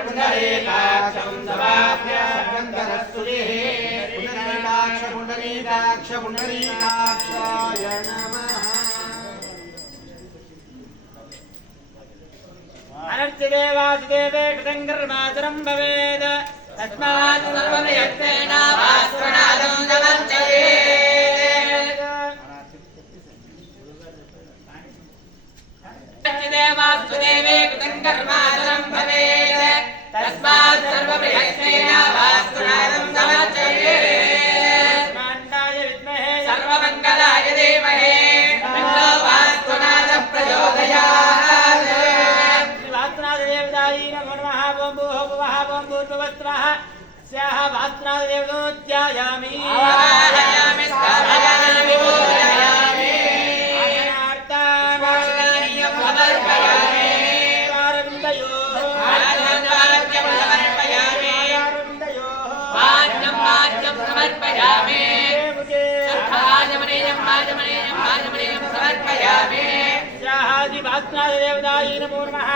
पुण्डरीकाक्षं दवाभ्यस्तुतिः पुण्डरीकाक्ष पुण्डरीकाक्षाय नमः। अनर्चिते वासुदेवे कृतं कर्माचरं भवेत् तस्मात् सर्वप्रयत्नेन वास्वनादं समर्चयेत्। अनर्चिते वासुदेवे कृतं कर्माचरं भवेत् तस्मात् सर्वप्रयत्नेन वास्वनादं समर्चयेत्। मान्दाय विद्महे सर्वमङ्गलाय धीमहि तन्नो वास्वनादः प्रचोदयात्। स्याः वास्त्रादेवोऽध्यायामि आवाहयामि स्थापयामि पूजयामि आजनार्तामार्गणीयं समर्पयामि आरविन्दयोः समर्पयामि वाद्यं समर्पयामि आजमनीयं समर्पयामि स्याहादि वास्त्रादेवतायै नमो नमः।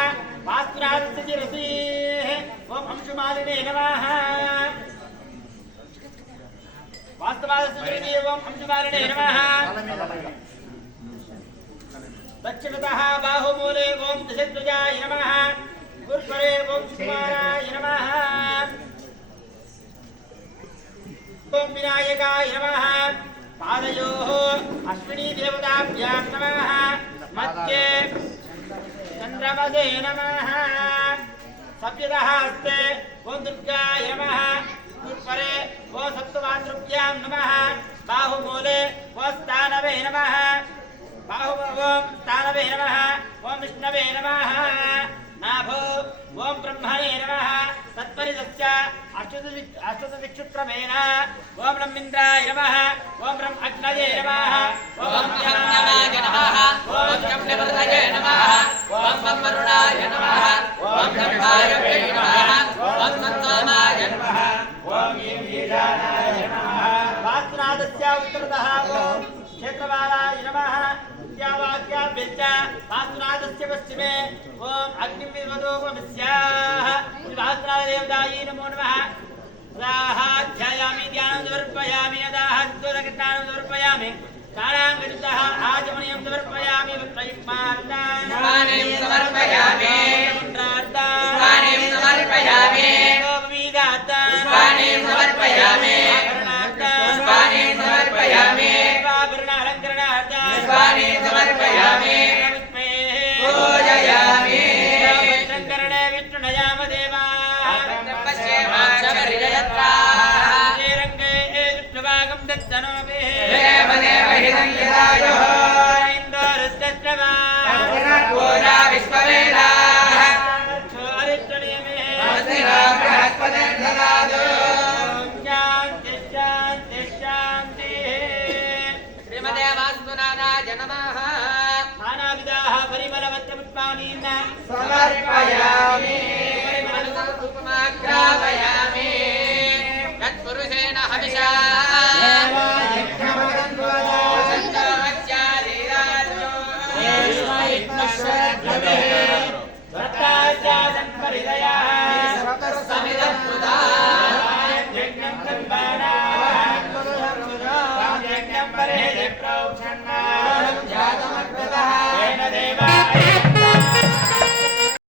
वास्त्रादस्य शिरसीः ओम अंशुमालिने नमः। वास्तवादस्य शिरसीः ओम अंशुमालिने नमः। दक्षिणतः बाहुमूले ओम दशध्वजाय नमः। गुरुपरे ओम कुमाराय नमः। ओम विनायकाय नमः। पादयोः अश्विनी देवताभ्यां नमः। मध्ये चंद्रमसे नमः। सभ्यतः हस्ते ओम दुर्गाय नमः। उत्परे ओम सप्तमातृभ्यां नमः। बाहुमूले ओम स्थानवे नमः। ओम स्थानवे नमः। ओम विष्णवे नमः। नाभो ओम ब्रह्मणे नमः। तत्परिदश्च अष्टदिक्षुक्रमेण ओम ब्रह्मिन्द्राय नमः। ओम ब्रह्म अग्नये नमः। ओम यमनाय नमः। ओम यमनिवृतये नमः। ओम वरुणाय नमः। ओम ब्रह्माय नमः। ओम संतोमाय नमः। ओम ईशानाय नमः। वास्तुनादस्य उत्तरतः ओम क्षेत्रपालाय नमः। वाक्याभ्यश्च वास्तुनादस्य पश्चिमे ओम अग्निविद्वदोपमिस्याः वास्तुनादेवतायै नमो नमः। ध्यायामि ध्यानं समर्पयामि अदाः द्वदकृष्णानं समर्पयामि काणाङ्गजुतः आचमनीयं समर्पयामि वक्त्रयुग्मार्तान् समर्पयामि स्वानिं समर्पयामि लोकवीदार्तान् स्वानिं समर्पयामि आभरणार्तान् स्वानिं समर्पयामि आभरणालङ्करणार्तान् स्वानिं समर्पयामि पूजयामि शङ्करणे विष्णुनयाम देवाः श्रीरङ्गे विष्णुभागं दत्तनोऽपि देवदेव हिरण्यदायोः इन्दोरुद्रवा पूजा विश्ववेदाः हरित्वनियमे बृहस्पतिं ददातु शान्ति शान्ति शान्तिः। श्रीमते वास्तुनादाय नमः। नानाविधाः परिमलपत्रपुष्पाणि समर्पयामि।